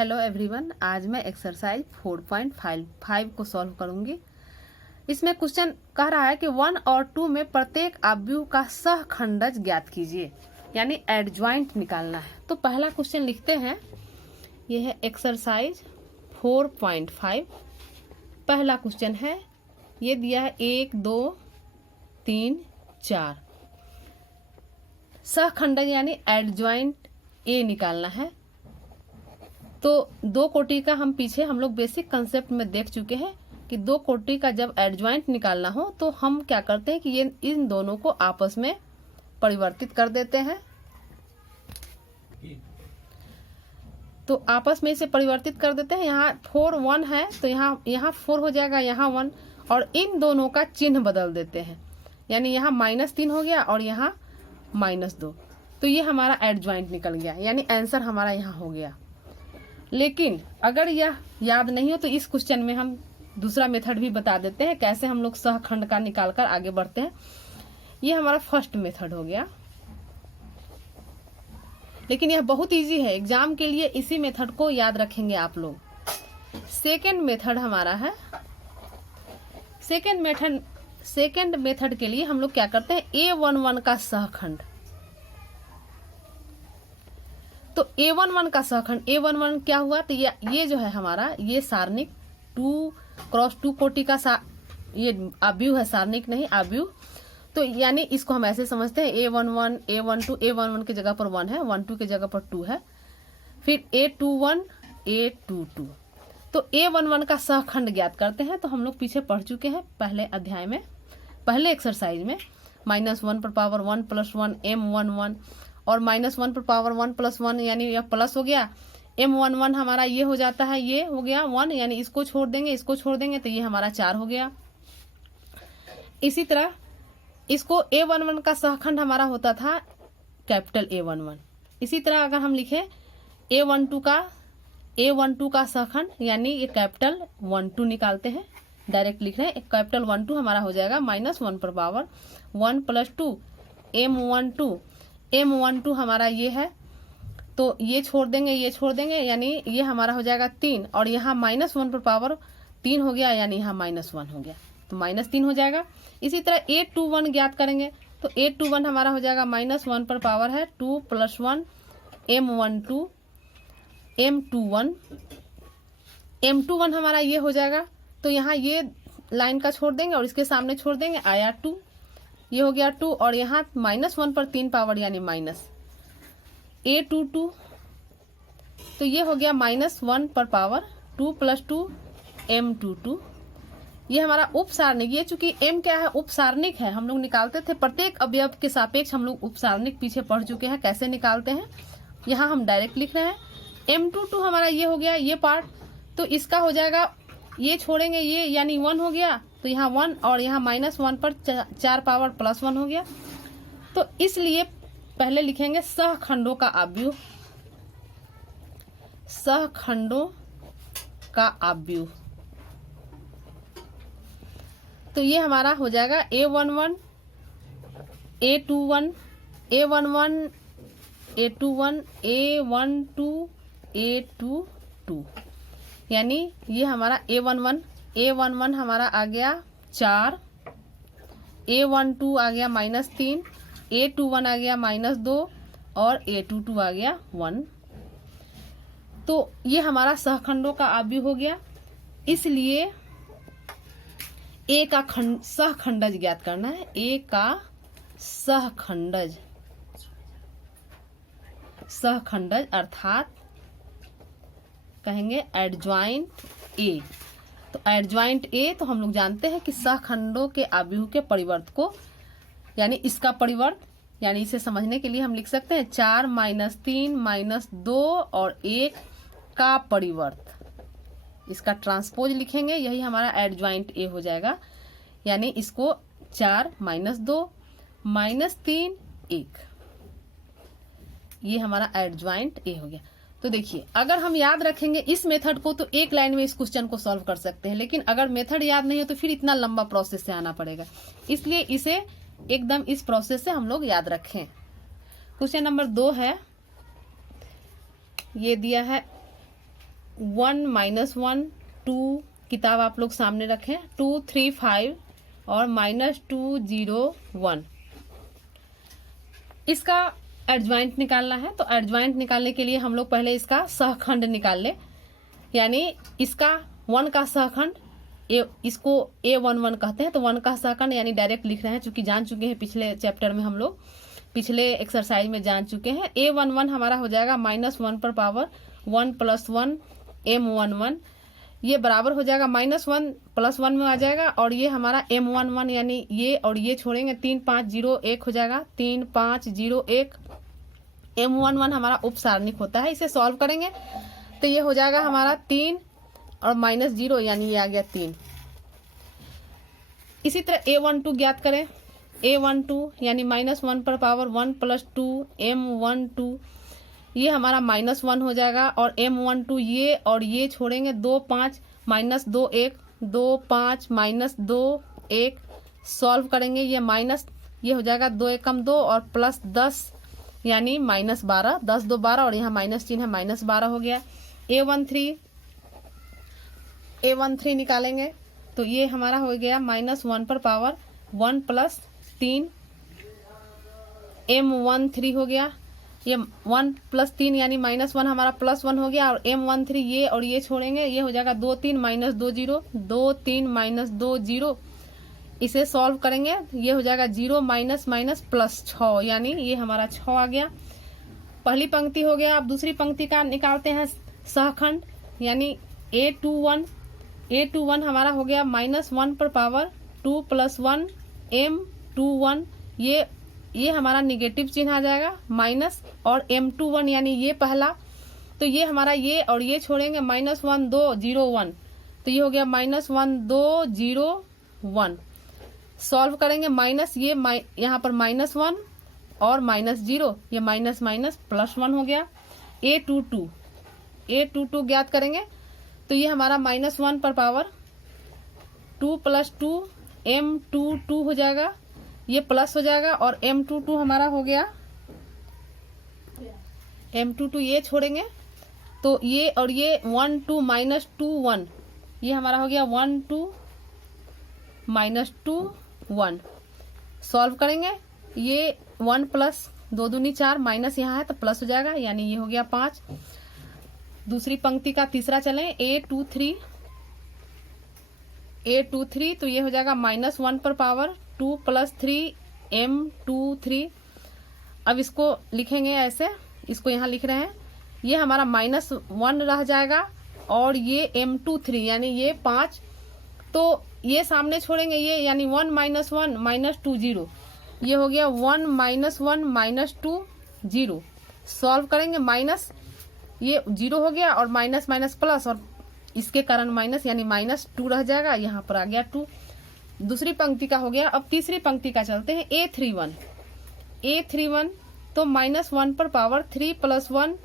Hello everyone, आज मैं exercise 4.5 को सॉल्व करूंगी। इसमें क्वेश्चन कह रहा है कि 1 और 2 में प्रत्येक अवयव का सहखंडज ज्ञात कीजिए, यानी एडजॉइंट निकालना है। तो पहला क्वेश्चन लिखते हैं, यह है एक्सरसाइज 4.5। पहला क्वेश्चन है, ये दिया है 1 2 3 4। सहखंडज यानी एडजॉइंट ए निकालना है। तो दो कोटि का हम लोग बेसिक कंसेप्ट में देख चुके हैं कि दो कोटि का जब एडजॉइंट निकालना हो तो हम क्या करते हैं कि ये इन दोनों को आपस में परिवर्तित कर देते हैं। तो आपस में इसे परिवर्तित कर देते हैं। यहाँ 4 1 है तो यहाँ 4 हो जाएगा, यहाँ 1, और इन दोनों का चिन्ह बदल देते हैं, यानी यहाँ -3 हो गया और यहाँ -2। तो ये हमारा एडजॉइंट निकल गया, यानी आंसर हमारा यहाँ हो गया। लेकिन अगर यह याद नहीं हो तो इस क्वेश्चन में हम दूसरा मेथड भी बता देते हैं कैसे हम लोग सहखंड का निकालकर आगे बढ़ते हैं। ये हमारा फर्स्ट मेथड हो गया, लेकिन यह बहुत इजी है। एग्जाम के लिए इसी मेथड को याद रखेंगे आप लोग। सेकेंड मेथड हमारा है, सेकेंड मेथड के लिए हम लोग क्या करते हैं, A11 का सहखंड। तो A11 का सहखंड, A11 क्या हुआ, तो ये जो है हमारा, ये सारणिक 2x2 कोटि का ये अवयव है, सारणिक नहीं अवयव। तो यानी इसको हम ऐसे समझते हैं, A11 A12, A11 की जगह पर 1 है, 12 की जगह पर 2 है, फिर A21 A22। तो A11 का सहखंड ज्ञात करते हैं। तो हम लोग पीछे पढ़ चुके हैं पहले अध्याय में, पहले एक्सरसाइज में, -1 पर पावर 1 + 1 M11, और -1 पर पावर 1 + 1 यानी यह प्लस हो गया। M11 हमारा ये हो जाता है, ये हो गया 1, यानी इसको छोड़ देंगे तो ये हमारा 4 हो गया। इसी तरह इसको A11 का सहखंड हमारा होता था कैपिटल A11। इसी तरह अगर हम लिखें A12 का सहखंड, यानी ये कैपिटल 12 निकालते हैं, डायरेक्ट लिख रहे हैं, कैपिटल 12 हमारा हो जाएगा -1 पर पावर 1 + 2 M12 हमारा ये है, तो ये छोड़ देंगे, यानी ये हमारा हो जाएगा 3, और यहाँ -1 पर पावर 3 हो गया, यानी यहाँ -1 हो गया, तो -3 हो जाएगा। इसी तरह A21 ज्ञात करेंगे, तो A21 हमारा हो जाएगा -1 पर पावर है 2 + 1 M12 M21 हमारा ये हो जाएगा। तो यहाँ ये लाइन का छोड़ देंगे और इसके सामने छोड़ देंगे, आया 2, ये हो गया 2, और यहाँ -1 पर 3 पावर यानी A22, तो ये हो गया -1 पर पावर 2 + 2 M22। ये हमारा उपसारणिक, ये चूंकि M क्या है, उपसारणिक है, हम लोग निकालते थे प्रत्येक अवयव के सापेक्ष, हम लोग उपसारणिक पीछे पढ़ चुके हैं कैसे निकालते हैं। यहाँ हम डायरेक्ट लिख रहे हैं। M22 हमारा ये हो गया, ये पार्ट, तो इसका हो जाएगा, ये छोड़ेंगे ये, यानी 1 हो गया, तो यहाँ 1, और यहाँ -1 पर 4 पावर +1 हो गया। तो इसलिए पहले लिखेंगे सहखंडों का अवयव, सहखंडों का अवयव। तो ये हमारा हो जाएगा A11 A21 A11 A21 A12 A22, यानी ये हमारा A11 हमारा आ गया 4, A12 आ गया -3, A21 आ गया -2, और A22 आ गया 1। तो ये हमारा सहखंडों का अवयव हो गया। इसलिए A का सहखंडज ज्ञात करना है, A का सहखंडज अर्थात कहेंगे एडजॉइंट A। तो एडजॉइंट A, तो हम लोग जानते हैं कि सहखंडों के अवयव के परिवर्त को, यानी इसका परिवर्त, यानी इसे समझने के लिए हम लिख सकते हैं 4 -3 -2 और 1 का परिवर्त, इसका ट्रांसपोज लिखेंगे, यही हमारा एडजॉइंट A हो जाएगा। यानी इसको 4 -2 -3 1, ये हमारा एडजॉइंट A हो गया। तो देखिए, अगर हम याद रखेंगे इस मेथड को तो एक लाइन में इस क्वेश्चन को सॉल्व कर सकते हैं, लेकिन अगर मेथड याद नहीं हो तो फिर इतना लंबा प्रोसेस से आना पड़ेगा। इसलिए इसे एकदम इस प्रोसेस से हम लोग याद रखें। क्वेश्चन नंबर 2 है, ये दिया है 1 -1 2 किताब आप लोग सामने रखें, 2 3 5 और -2 0 1। इसका एडज्वाइंट निकालना है, तो एडज्वाइंट निकालने के लिए हम लोग पहले इसका सहखंड निकाल ले, यानी इसका 1 का सहखंड, इसको A11 कहते हैं, तो 1 का सहखंड यानी डायरेक्ट लिख रहे हैं, चूंकि जान चुके हैं पिछले चैप्टर में, हम लोग पिछले एक्सरसाइज में जान चुके हैं। A11 हमारा हो जाएगा -1 पर पावर 1 + 1 M11, ये बराबर हो जाएगा -1 + 1 में आ जाएगा, और ये हमारा M11 यानी ये और ये छोड़ेंगे 3 5 0 1 हो जाएगा, 3 5 0 1। M11 हमारा उपसारणिक होता है, इसे सॉल्व करेंगे तो ये हो जाएगा हमारा 3 और -0 यानी ये आ गया 3। इसी तरह A12 ज्ञात करें, A12 यानी -1 पर पावर 1 + 2 M12, ये हमारा -1 हो जाएगा, और M12 ये और ये छोड़ेंगे 2 5 -2 1 2 5 -2 1, सॉल्व करेंगे ये माइनस, ये हो जाएगा 2 एकम 2 और +10 यानी -12, 10 2 12 और यहाँ माइनस चिन्ह है, -12 हो गया। A13 निकालेंगे तो ये हमारा हो गया -1 पर पावर 1 + 3 M13 हो गया, ये 1 + 3 यानी -1 हमारा +1 हो गया, और M13 ये और ये छोड़ेंगे, ये हो जाएगा 2 3 -2 0 2 3 -2 0, इसे सॉल्व करेंगे ये हो जाएगा 0 -+6 यानी ये हमारा 6 आ गया। पहली पंक्ति हो गया। अब दूसरी पंक्ति का निकालते हैं सहखंड, यानी A21 हमारा हो गया -1 पर पावर 2 + 1 M21, ये हमारा निगेटिव चिन्ह आ जाएगा माइनस, और M21 यानी ये पहला, तो ये हमारा ये और ये छोड़ेंगे -1 2 0 1, तो ये हो गया -1 2 0 1, सॉल्व करेंगे माइनस, ये यहाँ पर -1 और -0, ये माइनस +1 हो गया। A22 ज्ञात करेंगे तो ये हमारा -1 पर पावर 2 + 2 M22 हो जाएगा, ये प्लस हो जाएगा, और M22 हमारा हो गया, M22 ये छोड़ेंगे तो ये और ये 1 2 -2 1, ये हमारा हो गया 1 2 -2 1, सॉल्व करेंगे ये 1 + 2 दूनी 4 माइनस यहाँ है तो प्लस हो जाएगा, यानी ये हो गया 5। दूसरी पंक्ति का तीसरा चलें, A23 तो ये हो जाएगा -1 पर पावर 2 + 3 M23। अब इसको लिखेंगे ऐसे, इसको यहाँ लिख रहे हैं, ये हमारा -1 रह जाएगा, और ये M23 यानी ये 5, तो ये सामने छोड़ेंगे ये, यानी 1 -1 -2 0, ये हो गया 1 -1 -2 0, सॉल्व करेंगे माइनस, ये 0 हो गया और माइनस प्लस, और इसके कारण माइनस यानी -2 रह जाएगा, यहाँ पर आ गया 2। दूसरी पंक्ति का हो गया। अब तीसरी पंक्ति का चलते हैं। A31 तो -1 पर पावर 3 + 1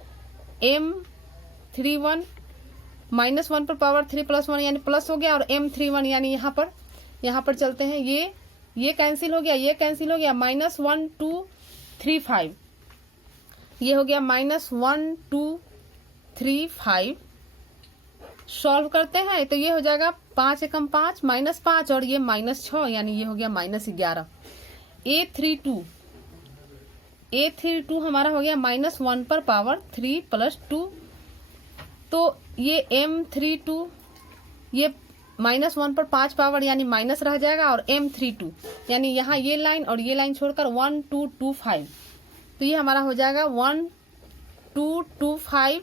M31, -1 पर पावर 3 + 1 यानी प्लस हो गया, और M31 यानी यहाँ पर चलते हैं, ये कैंसिल हो गया, ये कैंसिल हो गया, -1 2 3 5, ये हो गया -1 2 3 5, सॉल्व करते हैं तो ये हो जाएगा 5 एकम 5 -5 और ये -6 यानी ये हो गया -11। A32 हमारा हो गया -1 पर पावर 3 + 2, तो ये M32 ये -1 पर 5 पावर यानी माइनस रह जाएगा, और M32 यानी यहाँ ये लाइन और ये लाइन छोड़कर 1 2 2 5, तो ये हमारा हो जाएगा 1 2 2 5,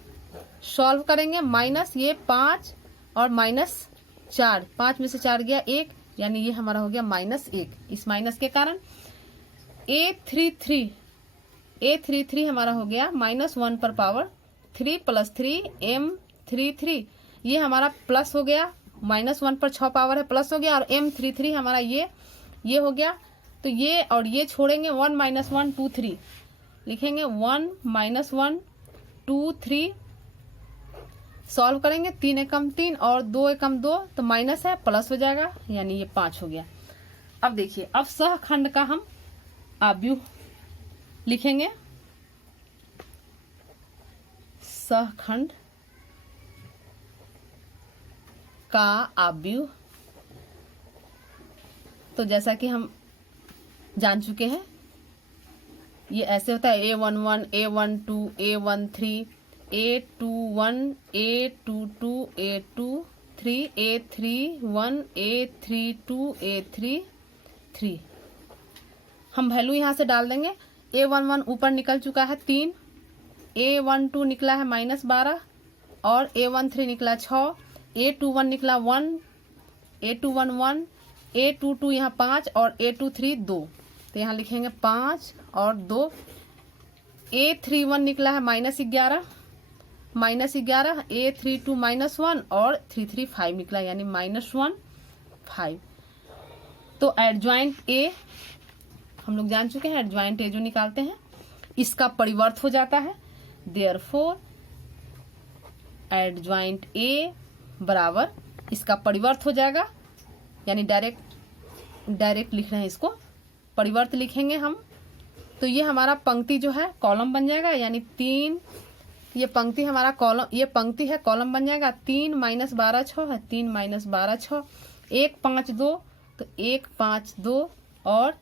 सॉल्व करेंगे माइनस, ये 5 और -4, 5 में से 4 गया 1, यानी ये हमारा हो गया -1। इस माइनस के कारण A33 हमारा हो गया -1 पर पावर 3 + 3 M33, ये हमारा प्लस हो गया, -1 पर 6 पावर है प्लस हो गया, और M33 हमारा ये हो गया, तो ये और ये छोड़ेंगे 1 -1 2 3, लिखेंगे 1 -1 2 3, सॉल्व करेंगे 3 एकम 3 और 2 एकम 2, तो माइनस है प्लस हो जाएगा, यानी ये 5 हो गया। अब देखिए, अब सहखंड का हम आव्यूह लिखेंगे। सहखंड का आव्यूह, तो जैसा कि हम जान चुके हैं ये ऐसे होता है A11, A12, A13, A21, A22, A23, A31, A32, A33। हम वैल्यू यहाँ से डाल देंगे। A11 ऊपर निकल चुका है 3, A12 निकला है -12 और A13 निकला 6, A21 निकला 1, A21 1, A22 यहाँ 5 और A23 2, तो यहाँ लिखेंगे 5 और 2। A31 निकला है -11, A32 -1 और 335 निकला यानी -1 5। तो एडजॉइंट A हम लोग जान चुके हैं, एडजॉइंट A जो निकालते हैं इसका परिवर्त हो जाता है। देयरफॉर एडजॉइंट A बराबर इसका परिवर्त हो जाएगा, यानी डायरेक्ट लिख रहे हैं, इसको परिवर्त लिखेंगे हम। तो ये हमारा पंक्ति जो है कॉलम बन जाएगा, यानी 3, ये पंक्ति हमारा कॉलम, ये पंक्ति है कॉलम बन जाएगा। 3 - 12 6 है, 3 - 12 6, 1 5 2, तो 1 5 2 और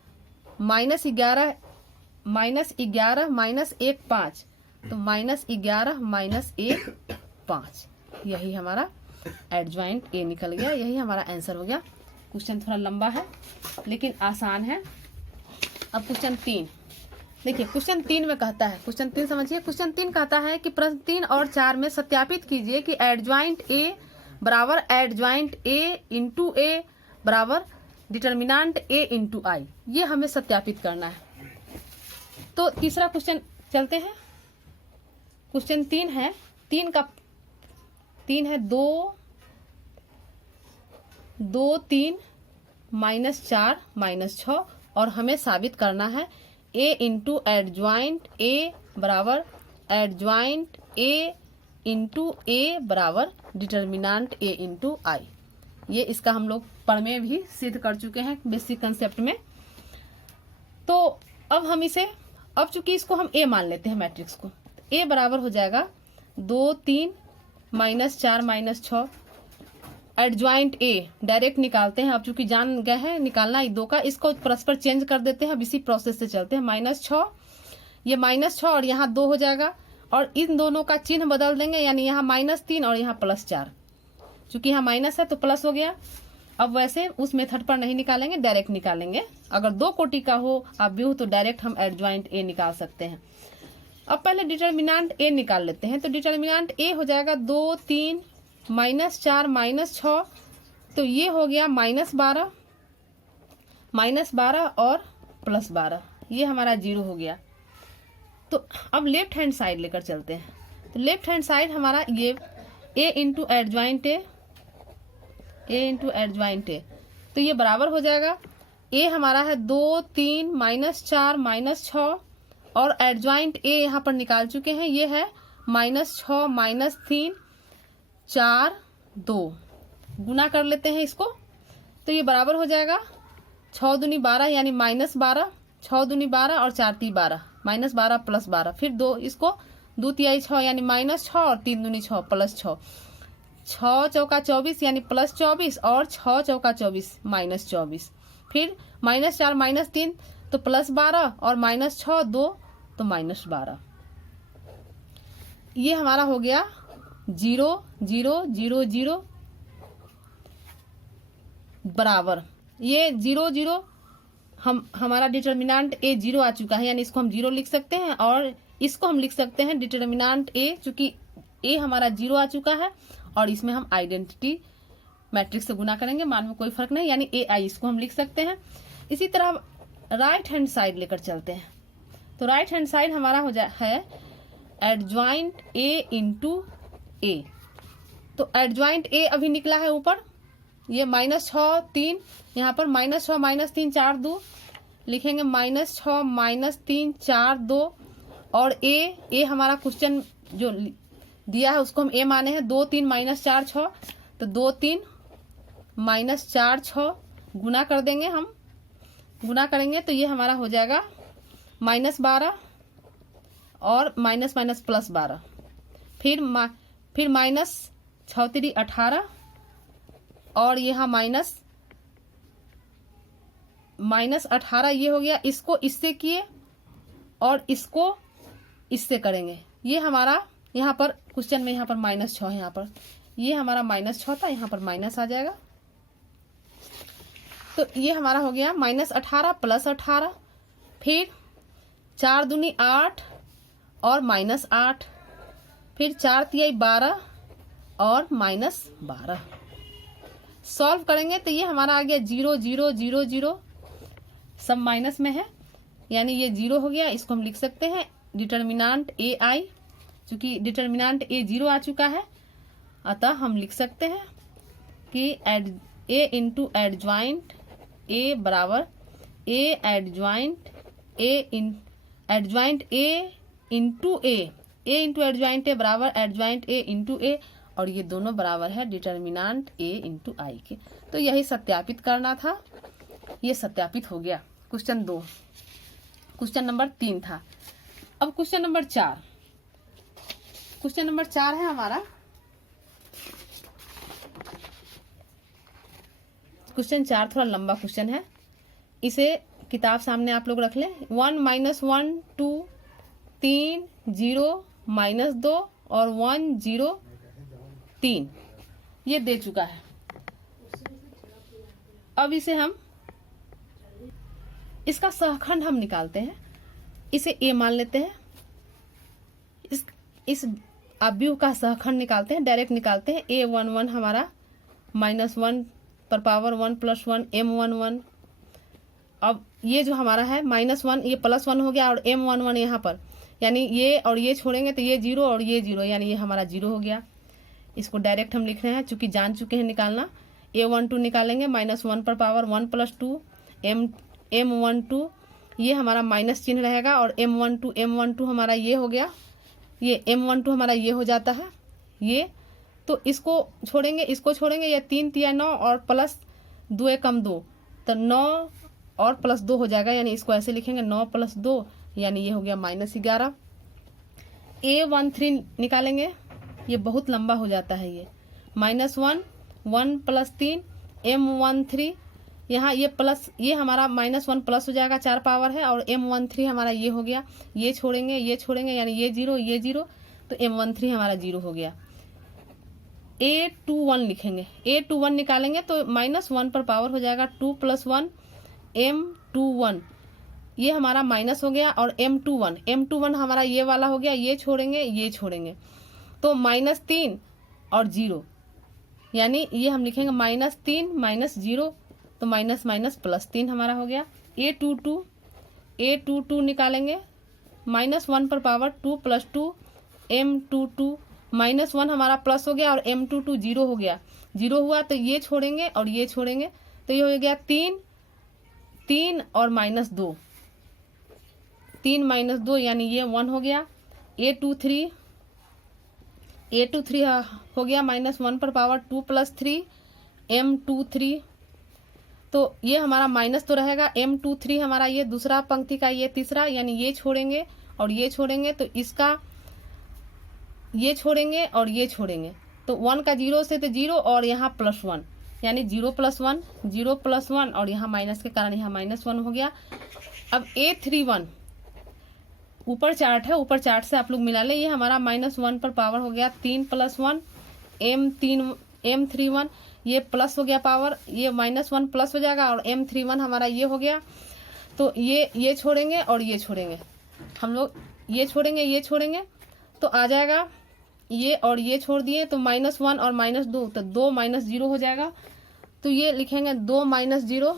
-11 -1 5, तो -11 -1 5। यही हमारा एडजॉइंट A निकल गया, यही हमारा आंसर हो गया। क्वेश्चन थोड़ा लंबा है लेकिन आसान है। अब क्वेश्चन 3 देखिए, क्वेश्चन 3 में कहता है, क्वेश्चन 3 समझिए। क्वेश्चन 3 कहता है कि प्रश्न 3 और 4 में सत्यापित कीजिए कि एडजॉइंट A बराबर एडजॉइंट A इंटू A बराबर डिटर्मिनेंट A इंटू I। ये हमें सत्यापित करना है। तो तीसरा क्वेश्चन चलते हैं। क्वेश्चन 3 है, 3 है 2 2 3 -4 -6 और हमें साबित करना है A इंटू एडजॉइंट A बराबर एडजॉइंट A इंटू A बराबर डिटर्मिनेंट A इंटू I। ये इसका हम लोग प्रमेय भी सिद्ध कर चुके हैं बेसिक कंसेप्ट में। तो अब हम इसे, अब चूंकि इसको हम A मान लेते हैं मैट्रिक्स को, A बराबर हो जाएगा 2 3 -4 -6। एडजॉइंट A डायरेक्ट निकालते हैं, अब चूंकि जान गए हैं निकालना दो का, इसको परस्पर चेंज कर देते हैं। अब इसी प्रोसेस से चलते हैं। -6, ये -6 और यहाँ 2 हो जाएगा और इन दोनों का चिन्ह बदल देंगे, यानी यहाँ -3 और यहाँ +4। चूंकि यहाँ माइनस है तो प्लस हो गया। अब वैसे उस मेथड पर नहीं निकालेंगे, डायरेक्ट निकालेंगे। अगर 2 कोटि का हो आव्यूह तो डायरेक्ट हम एडजॉइंट A निकाल सकते हैं। अब पहले डिटर्मिनेंट A निकाल लेते हैं। तो डिटर्मिनेंट A हो जाएगा 2 3 -4 -6, तो ये हो गया -12 और +12, ये हमारा 0 हो गया। तो अब लेफ्ट हैंड साइड लेकर चलते हैं। तो लेफ्ट हैंड साइड हमारा ये A इंटू एडजॉइंट A, तो ये बराबर हो जाएगा, A हमारा है 2 3 -4 -6 और एडजॉइंट A यहाँ पर निकाल चुके हैं, ये है -6 -3 4 2। गुना कर लेते हैं इसको, तो ये बराबर हो जाएगा 6 दूनी 12 यानी -12, 6 दूनी 12 और 4 ती 12, -12 +12, फिर 2 इसको 2 तिहाई 6 यानी -6 और 3 दूनी 6 +6, 6 चौका 24 यानी +24 और 6 चौका 24 -24, फिर -4 -3 तो +12 और -6 2 तो -12। ये हमारा हो गया 0 0 0 0 बराबर, ये 0 0 हमारा डिटर्मिनेंट A 0 आ चुका है, यानी इसको हम 0 लिख सकते हैं और इसको हम लिख सकते हैं डिटर्मिनेंट A, चूंकि A हमारा 0 आ चुका है और इसमें हम आइडेंटिटी मैट्रिक्स से गुना करेंगे, मान में कोई फर्क नहीं, यानी AI इसको हम लिख सकते हैं। इसी तरह राइट हैंड साइड लेकर चलते हैं। तो राइट हैंड साइड हमारा हो है एडजॉइंट A इंटू A। तो एडजॉइंट A अभी निकला है ऊपर, ये -6 3, यहाँ पर -6 -3 4 2 लिखेंगे, -6 -3 4 2 और A हमारा क्वेश्चन जो दिया है उसको हम A माने हैं, 2 3 -4 6, तो 2 3 -4 6 गुना कर देंगे, हम गुना करेंगे तो ये हमारा हो जाएगा -12 और माइनस +12, फिर -6 3 18 और यहाँ -18 ये हो गया। इसको इससे किए और इसको इससे करेंगे। ये हमारा यहाँ पर क्वेश्चन में यहाँ पर -6 है, यहाँ पर ये हमारा -6 था, यहाँ पर माइनस आ जाएगा। तो ये हमारा हो गया -18 + 18, फिर 4 दूनी 8 और -8, फिर 4 तिहाई 12 और -12। सॉल्व करेंगे तो ये हमारा आ गया 0 0 0 0, सब माइनस में है, यानी ये 0 हो गया। इसको हम लिख सकते हैं डिटर्मिनांट ए आई, चूंकि डिटर्मिनांट ए 0 आ चुका है, अतः हम लिख सकते हैं कि ए इंटू एडज्वाइंट ए बराबर ए एडज्वाइंट ए इंटू ए इंटू एडज्वाइंट ए बराबर एडज्वाइंट ए इंटू ए, और ये दोनों बराबर है डिटर्मिनांट ए इंटू आई के। तो यही सत्यापित करना था, ये सत्यापित हो गया। क्वेश्चन 2, क्वेश्चन नंबर 3 था। अब क्वेश्चन नंबर 4, क्वेश्चन नंबर 4 है हमारा। क्वेश्चन 4 थोड़ा लंबा क्वेश्चन है, इसे किताब सामने आप लोग रख लें। 1 -1 2 3 0 -2 और 1 0 3 ये दे चुका है। अब इसे हम इसका सहखंड हम निकालते हैं। इसे ए मान लेते हैं, इस अवयव का सहखंड निकालते हैं, डायरेक्ट निकालते हैं। A11 हमारा -1 पर पावर 1 + 1 M11। अब ये जो हमारा है -1 ये +1 हो गया, और M11 यहाँ पर, यानी ये और ये छोड़ेंगे तो ये 0 और ये 0, यानी ये हमारा 0 हो गया। इसको डायरेक्ट हम लिख रहे हैं, चूंकि जान चुके हैं निकालना। A12 निकालेंगे -1 पर पावर 1 + 2 M12, ये हमारा माइनस चिन्ह रहेगा, और M12 हमारा ये हो गया, ये M12 हमारा ये हो जाता है ये। तो इसको छोड़ेंगे, इसको छोड़ेंगे, ये 3 तिया 9 और प्लस 2 एकम 2, तो 9 और +2 हो जाएगा, यानी इसको ऐसे लिखेंगे 9 + 2, यानी ये हो गया -11। A13 निकालेंगे, ये बहुत लंबा हो जाता है ये, -1 1 + 3 M13, यहाँ ये प्लस, ये हमारा -1 प्लस हो जाएगा, 4 पावर है, और M13 हमारा ये हो गया, ये छोड़ेंगे यानी ये 0, तो M13 हमारा 0 हो गया। A21 लिखेंगे, A21 निकालेंगे तो -1 पर पावर हो जाएगा 2 + 1 M21, ये हमारा माइनस हो गया, और M21 हमारा ये वाला हो गया, ये छोड़ेंगे तो -3 और 0, यानी ये हम लिखेंगे -3 - 0, तो -+3 हमारा हो गया। A22 निकालेंगे, -1 पर पावर 2 + 2 M22, -1 हमारा प्लस हो गया और M22 0 हो गया, 0 हुआ तो ये छोड़ेंगे और ये छोड़ेंगे, तो ये हो गया 3 और -2, 3 - 2 यानी ये 1 हो गया। A23 हो गया, -1 पर पावर 2 + 3 M23, तो ये हमारा माइनस तो रहेगा। M23 हमारा ये दूसरा पंक्ति का ये तीसरा, यानी ये छोड़ेंगे और ये छोड़ेंगे, तो इसका ये छोड़ेंगे और ये छोड़ेंगे, तो 1 का 0 से तो 0, और यहाँ +1, यानी 0 + 1 और यहाँ माइनस के कारण यहाँ -1 हो गया। अब A31 ऊपर चार्ट है, ऊपर चार्ट से आप लोग मिला ले, ये हमारा -1 पर पावर हो गया 3 + 1 M31, ये प्लस हो गया पावर, ये -1 प्लस हो जाएगा, और M31 हमारा ये हो गया, तो ये छोड़ेंगे और ये छोड़ेंगे, हम लोग ये छोड़ेंगे तो आ जाएगा ये, और ये छोड़ दिए तो -1 और -2, तो 2 - 0 हो जाएगा, तो ये लिखेंगे 2 - 0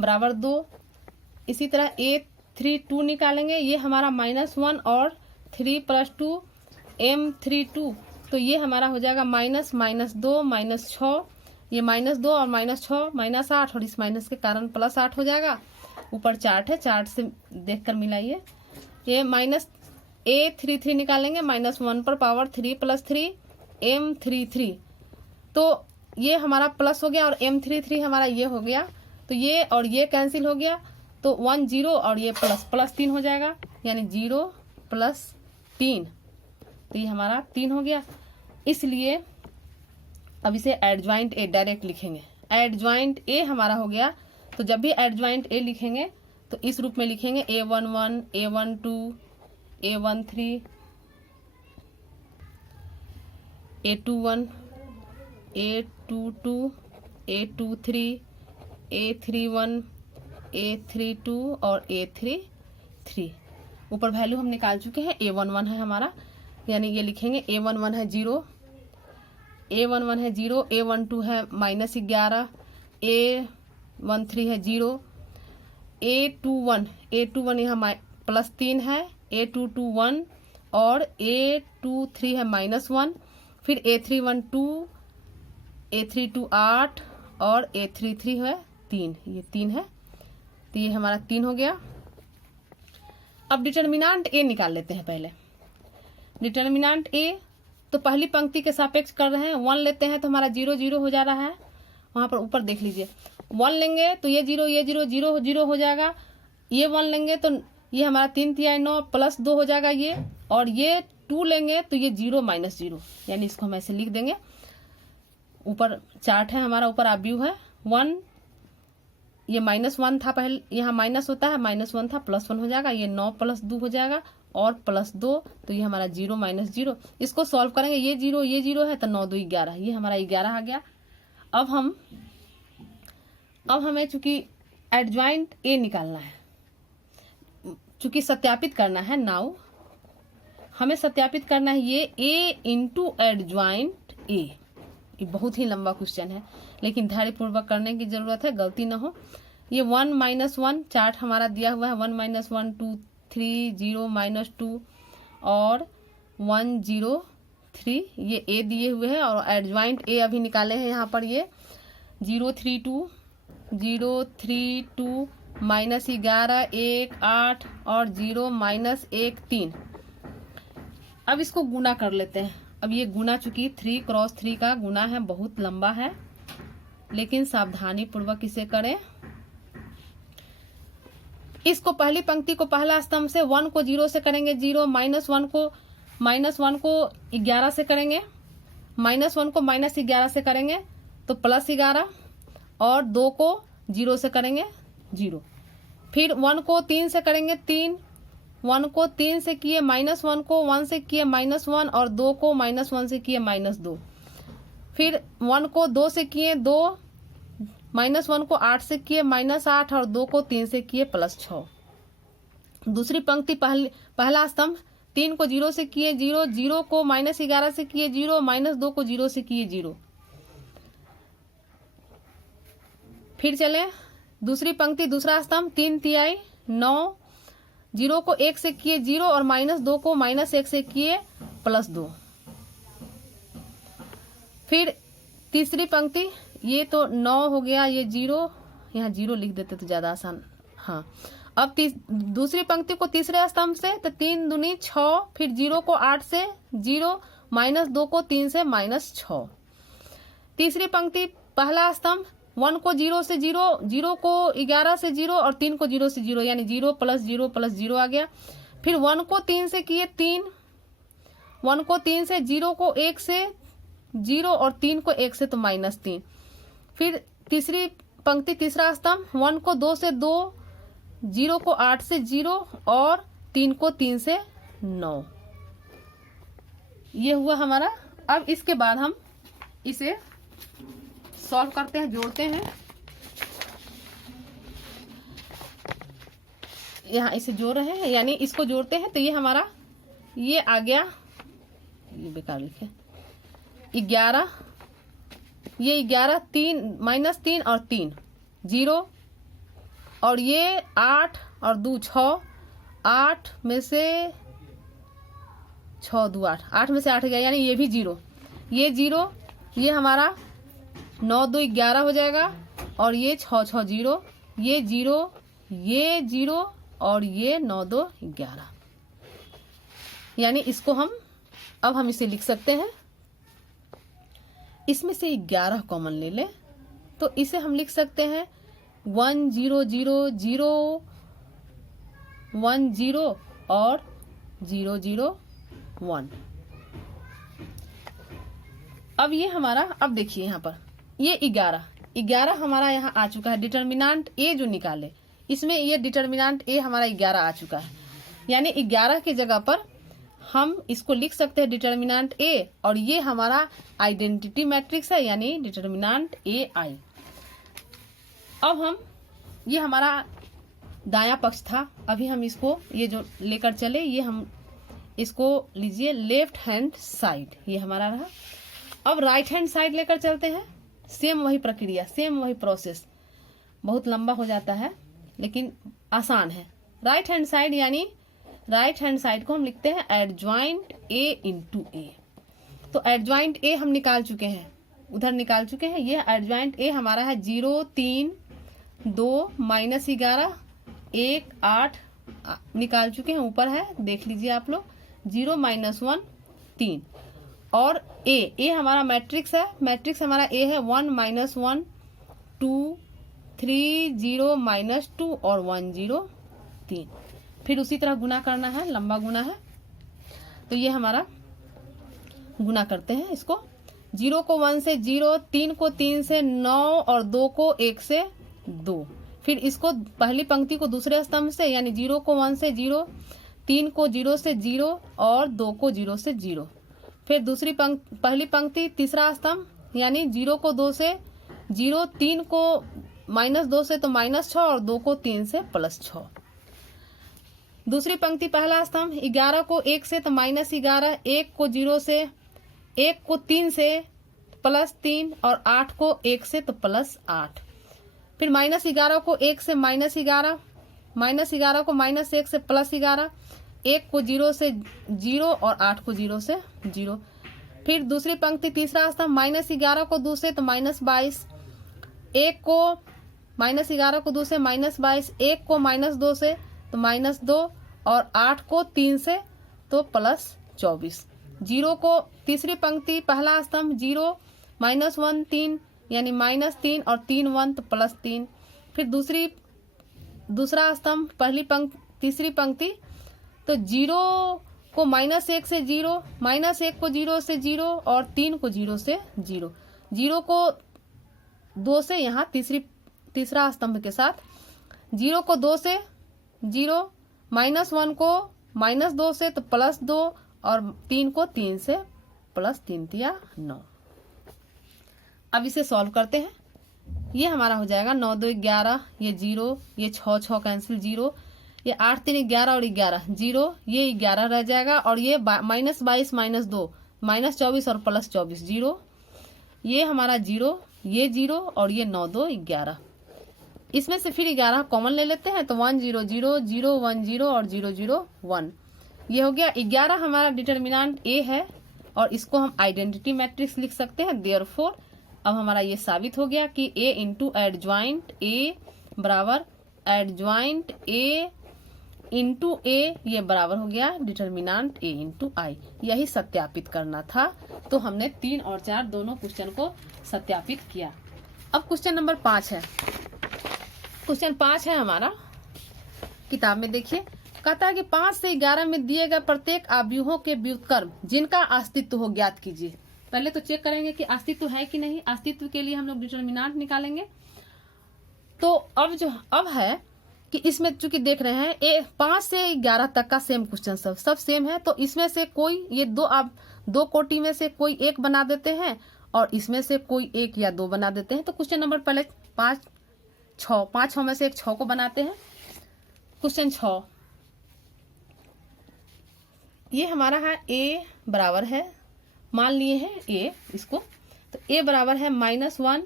बराबर 2। इसी तरह A32 निकालेंगे, ये हमारा -1 और 3 + 2 M32, तो ये हमारा हो जाएगा -2 -6, ये -2 और -6 -8, और इस माइनस के कारण +8 हो जाएगा। ऊपर चार्ट है, चार्ट से देखकर मिलाइए। ये A33 निकालेंगे, -1 पर पावर 3 + 3 M33, तो ये हमारा प्लस हो गया और M33 हमारा ये हो गया, तो ये और ये कैंसिल हो गया, तो 1 0 और ये +3 हो जाएगा, यानी 0 + 3, तो ये हमारा 3 हो गया। इसलिए अब इसे एडजॉइंट ए डायरेक्ट लिखेंगे। एडजॉइंट ए हमारा हो गया, तो जब भी एडजॉइंट ए लिखेंगे तो इस रूप में लिखेंगे A11, A12, A13, A21, A22, A23, A31, A32 और A33। ऊपर वैल्यू हम निकाल चुके हैं। A11 है हमारा, यानी ये लिखेंगे A11 है 0, A11 है 0, A12 है -11, A13 है 0, A21 यहाँ +3 है, A22 1 और A23 है -1, फिर A31 2, A32 8 और A33 है 3, ये 3 है, तो ये हमारा 3 हो गया। अब डिटर्मिनेंट ए निकाल लेते हैं पहले। डिटर्मिनेंट ए तो पहली पंक्ति के सापेक्ष कर रहे हैं, 1 लेते हैं तो हमारा 0 0 हो जा रहा है। वहां पर ऊपर देख लीजिए, 1 लेंगे तो ये 0 0 0 हो जाएगा। ये 1 लेंगे तो ये हमारा 3 3 9 +2 हो जाएगा ये, और ये 2 लेंगे तो ये 0 -0, यानी इसको हम ऐसे लिख देंगे। ऊपर चार्ट है हमारा, ऊपर आव्यूह है 1, ये -1 था पहले, यहाँ माइनस होता है, -1 था +1 हो जाएगा, ये 9 + 2 हो जाएगा और +2, तो ये हमारा 0 -0। इसको सॉल्व करेंगे, ये 0 है तो 9 2 11, ये हमारा 11 आ गया। अब हमें चूंकि एडजॉइंट ए निकालना है, चूंकि सत्यापित करना है, नाउ हमें सत्यापित करना है ये ए इंटू एडजॉइंट ए। ये बहुत ही लंबा क्वेश्चन है, लेकिन धैर्यपूर्वक करने की जरूरत है, गलती ना हो। ये 1 -1 चार्ट हमारा दिया हुआ है, 1 -1 2 3 0 -2 और 1 0 3, ये ए दिए हुए हैं। और एडजॉइंट ए अभी निकाले हैं यहाँ पर, ये 0 3 2 0 3 2 -11 1 8 और 0 -1 3। अब इसको गुना कर लेते हैं। अब ये गुना चूंकि 3 × 3 का गुना है, बहुत लंबा है, लेकिन सावधानी पूर्वक इसे करें। इसको पहली पंक्ति को पहला स्तंभ से, 1 को 0 से करेंगे 0, -1 को 11 से करेंगे, -1 को -11 से करेंगे तो +11, और 2 को 0 से करेंगे 0, फिर 1 को 3 से करेंगे 3, 1 को 3 से किए, -1 को 1 से किए -1, और 2 को -1 से किए -2, फिर 1 को 2 से किए 2, -1 को 8 से किए -8, और 2 को 3 से किए +6। दूसरी पंक्ति पहला स्तंभ, 3 को 0 से किए 0, 0 को -11 से किए 0, -2 को 0 से किए 0। फिर चले दूसरी पंक्ति, दूसरा स्तंभ, 3 तिहाई 9, 0 को 1 से किए 0, और -2 को -1 से किए +2। फिर तीसरी पंक्ति, ये तो 9 हो गया, ये 0, यहाँ 0 लिख देते तो ज्यादा आसान। हाँ, अब दूसरी पंक्ति को तीसरे स्तंभ से, तो 3 दूनी 6, फिर 0 को 8 से 0, -2 को 3 से -6। तीसरी पंक्ति पहला स्तंभ, 1 को 0 से 0, 0 को 11 से 0, और 3 को 0 से 0, यानी 0 + 0 + 0 आ गया। फिर 1 को 3 से किए 3, 1 को 3 से, 0 को 1 से 0, और 3 को 1 से तो -3। फिर तीसरी पंक्ति तीसरा स्तंभ, 1 को 2 से 2, 0 को 8 से 0, और 3 को 3 से 9। ये हुआ हमारा। अब इसके बाद हम इसे सॉल्व करते हैं, जोड़ते हैं। यहाँ इसे जोड़ रहे हैं, यानी इसको जोड़ते हैं, तो ये हमारा ये आ गया, ये बेकार लिखे, 11, ये 11 3 -3 और 3 0, और ये 8 और 2 6, 8 में से 6 2 8, 8 में से 8 गया, यानी ये भी 0, ये 0, ये हमारा 9 2 11 हो जाएगा, और ये 6 6 0, ये 0, ये 0, और ये 9 2 11, यानी इसको हम इसे लिख सकते हैं। इसमें से 11 कॉमन ले ले, तो इसे हम लिख सकते हैं 1 0 0 0 1 0 और 0 0 1। अब ये हमारा, अब देखिए यहाँ पर ये 11 हमारा यहाँ आ चुका है। डिटर्मिनेंट ए जो निकाले इसमें ये डिटर्मिनेंट ए हमारा 11 आ चुका है, यानी 11 की जगह पर हम इसको लिख सकते हैं डिटर्मिनेंट ए, और ये हमारा आइडेंटिटी मैट्रिक्स है, यानी डिटर्मिनेंट ए आई। अब हम, ये हमारा दायां पक्ष था, अभी हम इसको ये जो लेकर चले, ये हम इसको लीजिए लेफ्ट हैंड साइड, ये हमारा रहा। अब राइट हैंड साइड लेकर चलते हैं, सेम वही प्रक्रिया, सेम वही प्रोसेस, बहुत लंबा हो जाता है लेकिन आसान है। राइट हैंड साइड, यानी राइट हैंड साइड को हम लिखते हैं एडजॉइंट ए इंटू ए। तो एडजॉइंट ए हम निकाल चुके हैं, उधर निकाल चुके हैं। ये एडजॉइंट ए हमारा है 0, 3, 2, -11, 1, 8 निकाल चुके हैं, ऊपर है, देख लीजिए आप लोग। 0, -1, 3 और ए हमारा मैट्रिक्स है, मैट्रिक्स हमारा ए है 1, -1, 2, 3, 0, -2 और 1, 0, 3। फिर उसी तरह गुना करना है, लंबा गुना है। तो ये हमारा गुना करते हैं इसको, 0 को 1 से 0, 3 को 3 से 9 और 2 को 1 से 2। फिर इसको पहली पंक्ति को दूसरे स्तंभ से, यानी 0 को 1 से 0, 3 को 0 से 0 और 2 को 0 से 0। फिर दूसरी पहली पंक्ति तीसरा स्तंभ, यानी 0 को 2 से 0, 3 को -2 से तो -6 और 2 को 3 से +6। दूसरी पंक्ति पहला स्तंभ, 11 को 1 से तो -11, 1 को 0 से, 1 को 3 से +3 और 8 को 1 से तो +8। फिर -11 को 1 से -11, -11 को -1 से +11, 1 को 0 से 0 और 8 को 0 से 0। फिर दूसरी पंक्ति तीसरा स्तंभ, -11 को 2 से तो -22, 1 को -11 को 2 से -22, 1 को -2 से तो -2 और 8 को 3 से तो +24। 0 को तीसरी पंक्ति पहला स्तंभ 0, -1, 3 यानी -3 और 3 1 तो +3। फिर दूसरा स्तंभ पहली तीसरी पंक्ति, तो 0 को -1 से 0, -1 को 0 से 0 और 3 को 0 से 0, 0 को 2 से यहाँ तीसरा स्तंभ के साथ, 0 को 2 से 0, -1 को -2 से तो +2 और 3 को 3 से +3 या 9। अब इसे सॉल्व करते हैं, ये हमारा हो जाएगा 9 2 11, ये 0, ये 6 6 कैंसिल 0, ये 8 3 11 और 11 0, ये 11 रह जाएगा और ये -22 -2 -24 और +24 0, ये हमारा 0, ये 0 और ये 9 2 11। इसमें से फिर 11 कॉमन ले लेते हैं तो 1 0 0 0 1 0 और 0 0 1। ये हो गया 11 हमारा डिटर्मिनेंट ए है और इसको हम आइडेंटिटी मैट्रिक्स लिख सकते हैं। देयरफॉर अब हमारा ये साबित हो गया कि ए इंटू एडजॉइंट ए बराबर एडजॉइंट ए इंटू ए, ये बराबर हो गया डिटर्मिनेंट ए इंटू आई। यही सत्यापित करना था, तो हमने 3 और 4 दोनों क्वेश्चन को सत्यापित किया। अब क्वेश्चन नंबर 5 है। क्वेश्चन 5 है हमारा, किताब में देखिए, कहता है कि 5 से 11 में दिए गए प्रत्येक अवयवों के व्युत्क्रम जिनका अस्तित्व हो ज्ञात कीजिए। पहले तो चेक करेंगे कि अस्तित्व है कि नहीं। अस्तित्व के लिए हम लोग डिटर्मिनेंट निकालेंगे। तो अब है कि इसमें चूंकि देख रहे हैं 5 से 11 तक का सेम क्वेश्चन सब सेम है, तो इसमें से कोई ये दो कोटि में से कोई एक बना देते हैं और इसमें से कोई 1 या 2 बना देते हैं। तो क्वेश्चन नंबर पहले 5 6 में से एक 6 को बनाते हैं। क्वेश्चन 6 ये हमारा है, ए बराबर है, मान लिए हैं ए इसको, तो ए बराबर है -1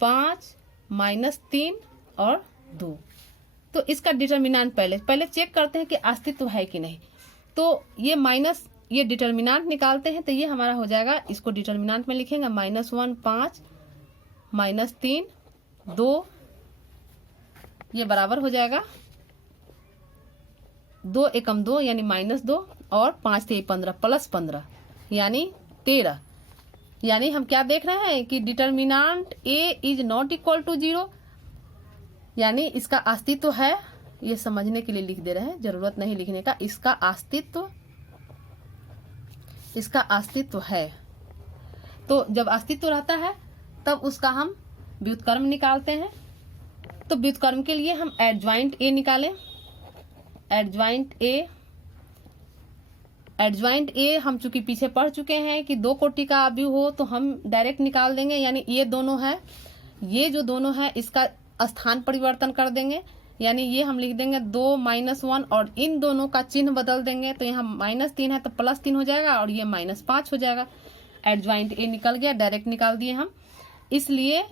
5 -3 और 2। तो इसका डिटर्मिनेंट पहले चेक करते हैं कि अस्तित्व है कि नहीं। तो ये डिटर्मिनेंट निकालते हैं, तो ये हमारा हो जाएगा, इसको डिटर्मिनेंट में लिखेंगे -1 5 -3 2, ये बराबर हो जाएगा 2 एकम 2 यानी -2 और 5 से 15 +15 यानी 13। यानी हम क्या देख रहे हैं कि determinant A is not equal to 0, यानी इसका अस्तित्व है। ये समझने के लिए लिख दे रहे हैं, जरूरत नहीं लिखने का। इसका अस्तित्व है। तो जब अस्तित्व रहता है तब उसका हम व्युत्क्रम निकालते हैं। तो व्युत्क्रम के लिए हम एडज्वाइंट ए निकालें। एडज्वाइंट ए हम चूंकि पीछे पढ़ चुके हैं कि 2 कोटि का अवयव हो तो हम डायरेक्ट निकाल देंगे, यानी ये दोनों है, ये जो दोनों है इसका स्थान परिवर्तन कर देंगे, यानी ये हम लिख देंगे 2 - 1 और इन दोनों का चिन्ह बदल देंगे। तो यहाँ -3 है तो +3 हो जाएगा और ये -5 हो जाएगा। एडज्वाइंट ए निकल गया, डायरेक्ट निकाल दिए हम। इसलिए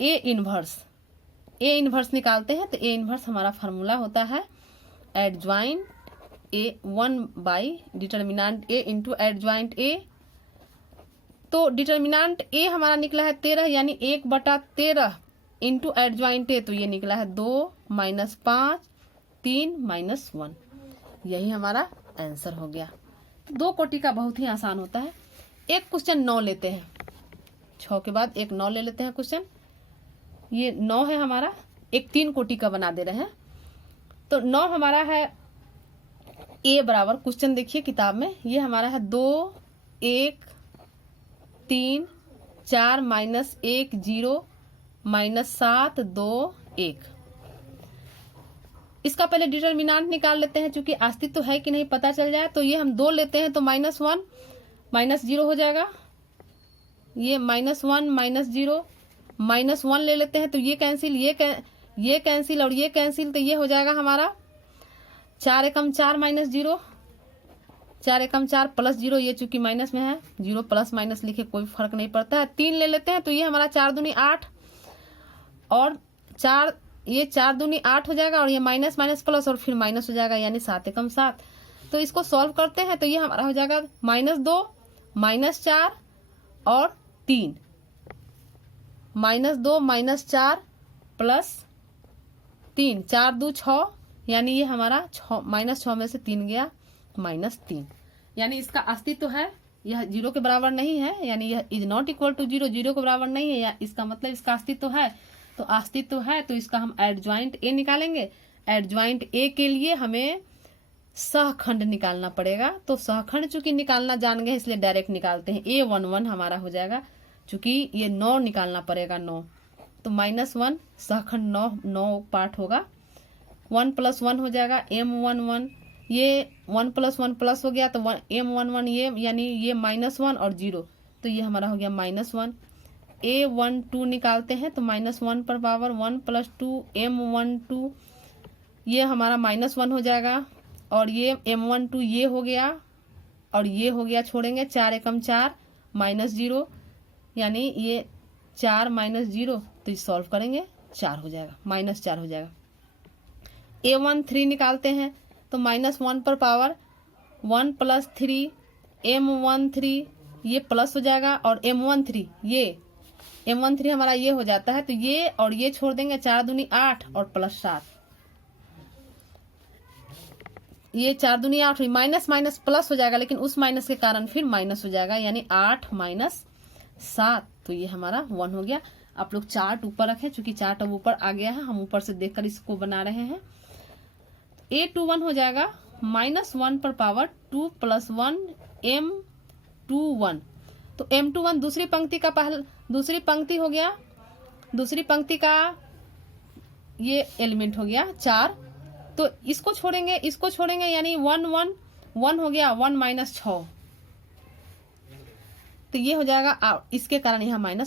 ए इनवर्स निकालते हैं। तो ए इनवर्स हमारा फार्मूला होता है एडज्वाइंट ए 1 डिटर्मिनेंट ए इंटू एडज्वाइंट ए। तो डिटर्मिनेंट ए हमारा निकला है 13, यानी 1/13 इंटू एडज्वाइंट ए, तो ये निकला है 2 - 5 3 - 1। यही हमारा आंसर हो गया। 2 कोटि का बहुत ही आसान होता है। एक क्वेश्चन 9 लेते हैं, 6 के बाद एक 9 ले लेते हैं क्वेश्चन। ये 9 है हमारा, एक 3 कोटि का बना दे रहे हैं। तो 9 हमारा है ए बराबर, क्वेश्चन देखिए किताब में, ये हमारा है 2 1 3 4 -1 0 -7 2 1। इसका पहले डिटर्मिनेंट निकाल लेते हैं, चूंकि अस्तित्व है कि नहीं पता चल जाए। तो ये हम 2 लेते हैं तो -1 -0 हो जाएगा। ये -1 -0 -1 ले लेते हैं तो ये कैंसिल, ये कैंसिल और ये कैंसिल, तो ये हो जाएगा हमारा 4 एकम 4 -0, 4 एकम 4 +0, ये चूंकि माइनस में है, 0 प्लस माइनस लिखे कोई फर्क नहीं पड़ता है। 3 ले लेते हैं तो ये हमारा 4 दूनी 8 और 4, ये 4 दूनी 8 हो जाएगा और ये माइनस माइनस प्लस और फिर माइनस हो जाएगा, यानी 7 एकम 7। तो इसको सॉल्व करते हैं तो ये हमारा हो जाएगा -2 -4 और 3, -2 -4 +3, 4 2 6, यानी ये हमारा -6 में से 3 गया -3, यानी इसका अस्तित्व है, यह 0 के बराबर नहीं है, यानी यह इज नॉट इक्वल टू 0, 0 के बराबर नहीं है, या इसका मतलब इसका अस्तित्व है। तो अस्तित्व है तो इसका हम एडज्वाइंट ए निकालेंगे। एडज्वाइंट ए के लिए हमें सहखंड निकालना पड़ेगा। तो सहखंड चूंकि निकालना जान गए इसलिए डायरेक्ट निकालते हैं। A11 हमारा हो जाएगा, चूंकि ये 9 निकालना पड़ेगा, 9 तो -1 सहखंड 9 पार्ट होगा। 1 + 1 हो जाएगा M11, ये 1 + 1 प्लस हो गया तो M11 ये, यानी ये -1 और 0, तो ये हमारा हो गया -1। A12 निकालते हैं तो -1 पर पावर 1 + 2 M12, ये हमारा -1 हो जाएगा और ये M12 ये हो गया और ये हो गया, छोड़ेंगे 4 एकम 4 -0, यानी ये 4 - 0, तो इस सॉल्व करेंगे 4 हो जाएगा, -4 हो जाएगा। A13 निकालते हैं तो -1 पर पावर 1 + 3 M13, ये प्लस हो जाएगा और M13 हमारा ये हो जाता है, तो ये और ये छोड़ देंगे, 4 दूनी 8 और +7, ये 4 दूनी 8 हुई, माइनस माइनस प्लस हो जाएगा, लेकिन उस माइनस के कारण फिर माइनस हो जाएगा, यानी 8 - 7, तो ये हमारा 1 हो गया। आप लोग चार्ट ऊपर रखें, चूंकि चार्ट अब ऊपर आ गया है, हम ऊपर से देखकर इसको बना रहे हैं। A21 हो जाएगा -1 पर पावर 2 + 1 M21, तो M21 दूसरी पंक्ति हो गया, दूसरी पंक्ति का ये एलिमेंट हो गया 4, तो इसको छोड़ेंगे, यानी 1 1 1 हो गया, 1 - 6, तो ये हो जाएगा, इसके कारण यहाँ -1 -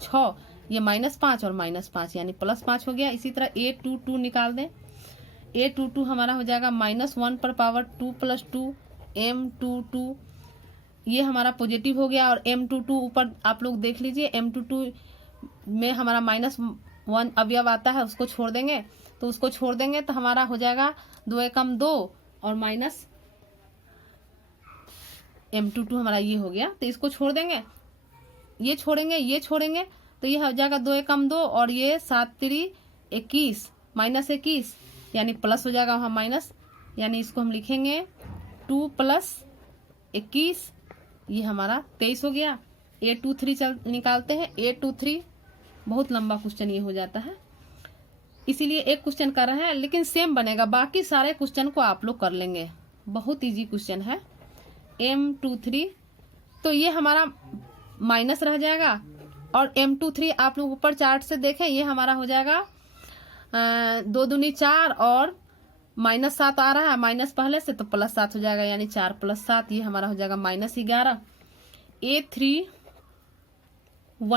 6, ये -5 और -5, यानी +5 हो गया। इसी तरह A22 निकाल दें। A22 हमारा हो जाएगा -1 पर पावर 2 + 2 M22, ये हमारा पॉजिटिव हो गया और M22 ऊपर आप लोग देख लीजिए, M22 में हमारा -1 अवयव आता है, उसको छोड़ देंगे, तो हमारा हो जाएगा 2 एकम 2 और माइनस M22 हमारा ये हो गया, तो इसको छोड़ देंगे, ये छोड़ेंगे, तो ये हो जाएगा 2 एकम 2 और ये 7 3 21 -21, यानी प्लस हो जाएगा वहाँ माइनस, यानी इसको हम लिखेंगे 2 + 21, ये हमारा 23 हो गया। A23 निकालते हैं। A23 बहुत लंबा क्वेश्चन ये हो जाता है, इसीलिए एक क्वेश्चन कर रहे हैं, लेकिन सेम बनेगा, बाकी सारे क्वेश्चन को आप लोग कर लेंगे, बहुत इजी क्वेश्चन है। M23 तो ये हमारा माइनस रह जाएगा। और M23 आप लोग ऊपर चार्ट से देखें, ये हमारा हो जाएगा 2 दूनी 4 और -7 आ रहा है, माइनस पहले से तो +7 हो जाएगा, यानी 4 + 7 ये हमारा हो जाएगा -11। A31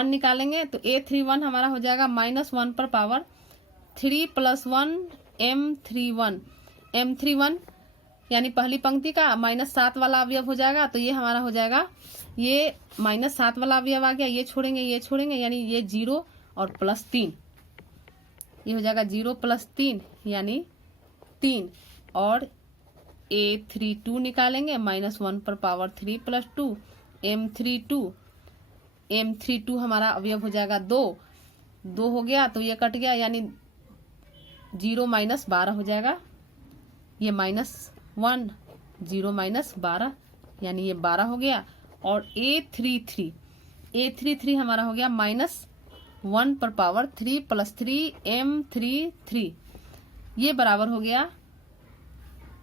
निकालेंगे तो A31 हमारा हो जाएगा -1 पर पावर 3 + 1 M31। M31 यानी पहली पंक्ति का -7 वाला अवयव हो जाएगा, तो ये हमारा हो जाएगा, ये -7 वाला अवयव आ गया, ये छोड़ेंगे यानी ये 0 और +3, ये हो जाएगा 0 + 3 यानी 3। और A32 निकालेंगे, -1 पर पावर 3 + 2 M32 हमारा अवयव हो जाएगा 2 हो गया, तो ये कट गया, यानी 0 - 12 हो जाएगा, ये -1 0 - 12 यानी ये 12 हो गया। और A33 हमारा हो गया -1 पर पावर 3 + 3 M33, ये बराबर हो गया,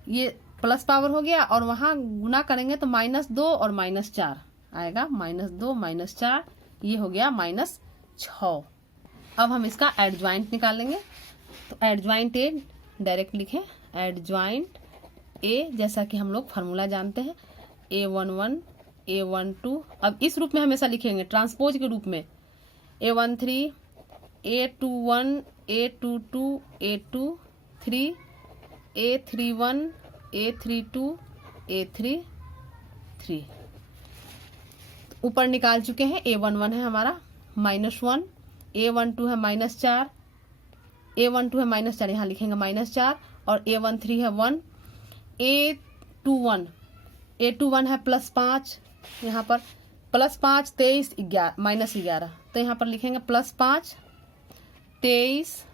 ये प्लस पावर हो गया और वहां गुना करेंगे तो -2 और -4 आएगा, -2 -4 ये हो गया -6। अब हम इसका एडज्वाइंट निकालेंगे, तो एडज्वाइंट ए डायरेक्ट लिखें, एडज्वाइंट ए जैसा कि हम लोग फार्मूला जानते हैं, A11 A12, अब इस रूप में हमेशा लिखेंगे ट्रांसपोज के रूप में, A13 A21 A22 A23 A31 A32 A33 ऊपर निकाल चुके हैं। A11 है हमारा -1, A12 है -4, A12 है -4, यहाँ लिखेंगे -4, और A13 है 1, A21 है +5, यहाँ पर +5 23 -11, तो यहाँ पर लिखेंगे +5 23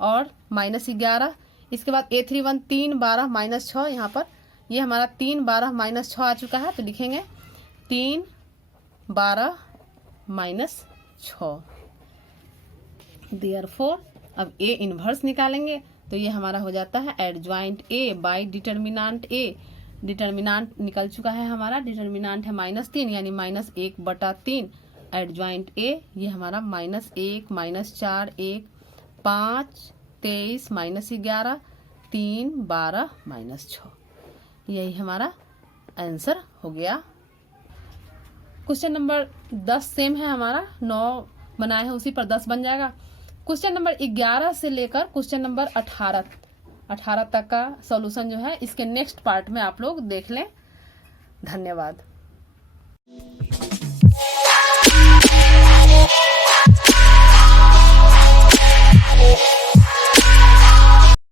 और -11। इसके बाद A31 3 12 -6, यहाँ पर ये हमारा 3 12 -6 आ चुका है, तो लिखेंगे 3 12 -6। देयरफॉर अब A इनवर्स निकालेंगे, तो ये हमारा हो जाता है adjoint A by determinant A। Determinant निकल चुका है हमारा, डिटर्मिनांट है -3 यानी -1/3, एडज्वाइंट A ये हमारा -1 -4 1 5 23 -11 3 12 -6, यही हमारा आंसर हो गया। क्वेश्चन नंबर 10 सेम है हमारा, 9 बनाए हैं उसी पर 10 बन जाएगा। क्वेश्चन नंबर 11 से लेकर क्वेश्चन नंबर 18 तक का सॉल्यूशन जो है इसके नेक्स्ट पार्ट में आप लोग देख लें। धन्यवाद।